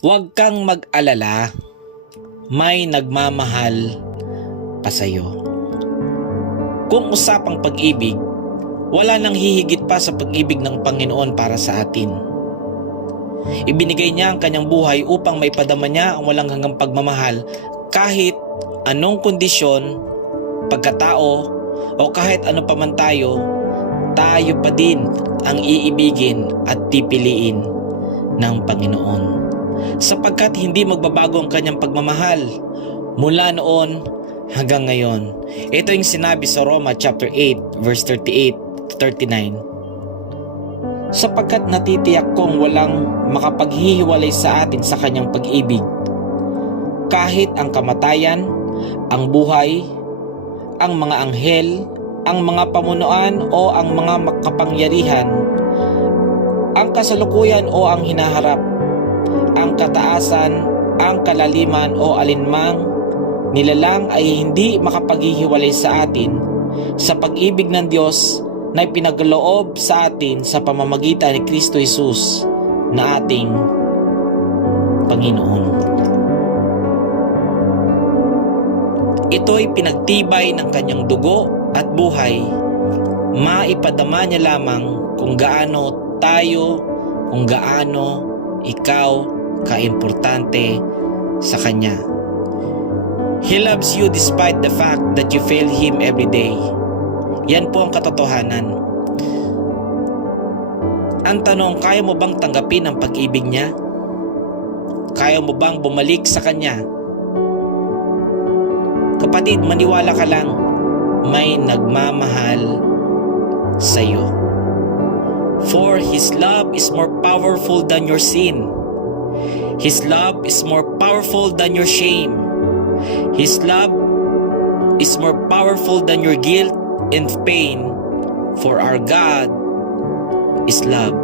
Huwag kang mag-alala, may nagmamahal pa sa'yo. Kung usapang pag-ibig, wala nang hihigit pa sa pag-ibig ng Panginoon para sa atin. Ibinigay niya ang kanyang buhay upang maipadama niya ang walang hanggang pagmamahal kahit anong kondisyon, pagkatao o kahit ano pa man tayo pa din ang iibigin at pipiliin ng Panginoon. Sapagkat hindi magbabago ang kanyang pagmamahal mula noon hanggang ngayon. Ito yung sinabi sa Roma chapter 8 verse 38-39. Sapagkat natitiyak kong walang makapaghihiwalay sa atin sa kanyang pag-ibig, kahit ang kamatayan, ang buhay, ang mga anghel, ang mga pamunuan o ang mga makapangyarihan, ang kasalukuyan o ang hinaharap, ang kataasan, ang kalaliman o alinmang nilalang ay hindi makapaghihiwalay sa atin sa pag-ibig ng Diyos na ipinagloob sa atin sa pamamagitan ni Kristo Jesus na ating Panginoon. Ito'y pinagtibay ng kanyang dugo at buhay, maipadama niya lamang kung gaano ikaw kaimportante sa Kanya. He loves you despite the fact that you fail Him every day. Yan po ang katotohanan. Ang tanong, kaya mo bang tanggapin ang pag-ibig niya? Kaya mo bang bumalik sa Kanya? Kapatid, maniwala ka lang, may nagmamahal sa iyo. For His love is more powerful than your sin. His love is more powerful than your shame. His love is more powerful than your guilt and pain. For our God is love.